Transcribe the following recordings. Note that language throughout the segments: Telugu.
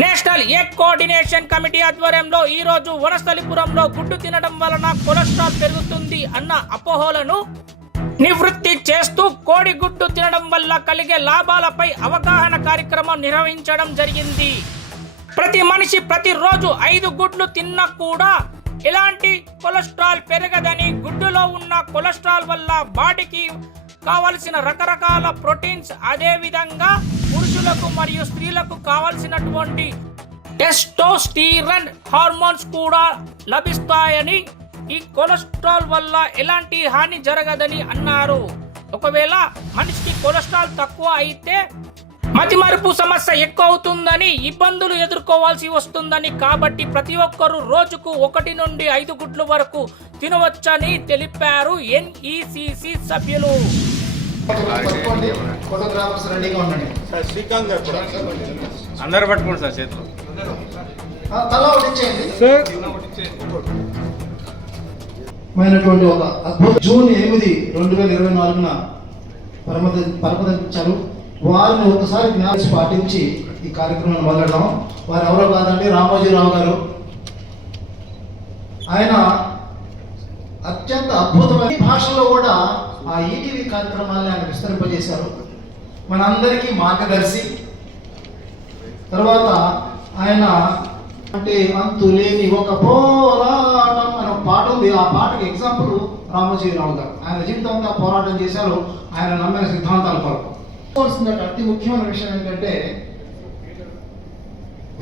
నేషనల్ ఎగ్ కోఆర్డినేషన్ కమిటీ ఆధ్వర్యంలో ఈ రోజు వనస్థలిపురంలో గుడ్డు తినడం వలన కొలెస్ట్రాల్ పెరుగుతుంది అన్న అపోహలను నివృత్తి చేస్తూ కోడి గుడ్డు తినడం వల్ల కలిగే లాభాలపై అవగాహన కార్యక్రమం నిర్వహించడం జరిగింది. ప్రతి మనిషి ప్రతిరోజు 5 గుడ్లు తిన్నా కూడా ఎలాంటి కొలెస్ట్రాల్ పెరగదని, గుడ్డులో ఉన్న కొలెస్ట్రాల్ వల్ల బాడీకి కావలసిన రకరకాల ప్రోటీన్స్, అదే విధంగా పురుషులకు మరియు స్త్రీలకు కావలసినటువంటి టెస్టోస్టిరాన్ హార్మోన్స్ కూడా లభిస్తాయని, ఈ కొలెస్ట్రాల్ వల్ల ఎలాంటి హాని జరగదని అన్నారు. ఒకవేళ మనిషికి కొలెస్ట్రాల్ తక్కువ అయితే మతిమరుపు సమస్య ఎక్కువ అవుతుందని, ఇబ్బందులు ఎదుర్కోవాల్సి వస్తుందని, కాబట్టి ప్రతి ఒక్కరూ రోజుకు 1 నుండి 5 గుడ్లు వరకు తినవచ్చని తెలిపారు NECC సభ్యులు. అందరూ పట్టుకోండి సార్ చేతులు. ఒక అద్భుత జూన్ 8, 2024 పరమదించారు. వారిని ఒకసారి జ్ఞాపకం పాటించి ఈ కార్యక్రమాన్ని మొదలెడదాం. వారు ఎవరో కాదండి, రామోజీరావు గారు. ఆయన అత్యంత అద్భుతమైన భాషలో కూడా ఆ ఈటీవీ కార్యక్రమాన్ని ఆయన విస్తరింపజేశారు. మనందరికీ మార్గదర్శి. తర్వాత ఆయన అంటే అంతులేని ఒక పోరాటం అనే ఒక పాట ఉంది. ఆ పాటకి ఎగ్జాంపుల్ రామోజీరావు గారు. ఆయన జీవితంగా పోరాటం చేశారు ఆయన నమ్మిన సిద్ధాంతాల కొరకు. అతి ముఖ్యమైన విషయం ఏంటంటే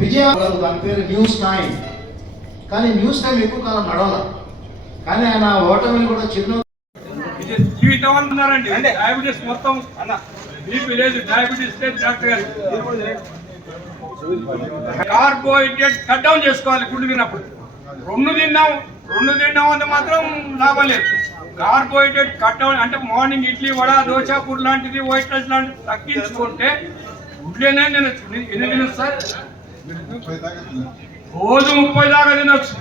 విజయాలు, దాని పేరు న్యూస్ టైం. కానీ న్యూస్ టైం ఎక్కువ కాలం నడవదు. కానీ ఆయన ఓటమిని కూడా చిన్న జీవితం అంటున్నారండి. డయాబెటీస్ మొత్తం అన్న బీపీ లేదు, డయాబెటీస్ లేదు. డాక్టర్ గారు కార్బోహైడ్రేట్ కట్ డౌన్ చేసుకోవాలి. గుడ్డు తిన్నప్పుడు 2 తిన్నాం అంటే మాత్రం లాభం లేదు. కార్బోహైడ్రేట్ కట్ డౌన్ అంటే మార్నింగ్ ఇడ్లీ, వడ, దోశ, ఫుడ్ లాంటిది, వైట్ రైస్ లాంటిది తగ్గించుకుంటే గుడ్లేనే తినచ్చు. ఎన్ని తినచ్చు సార్? రోజు 30 దాకా తినొచ్చు.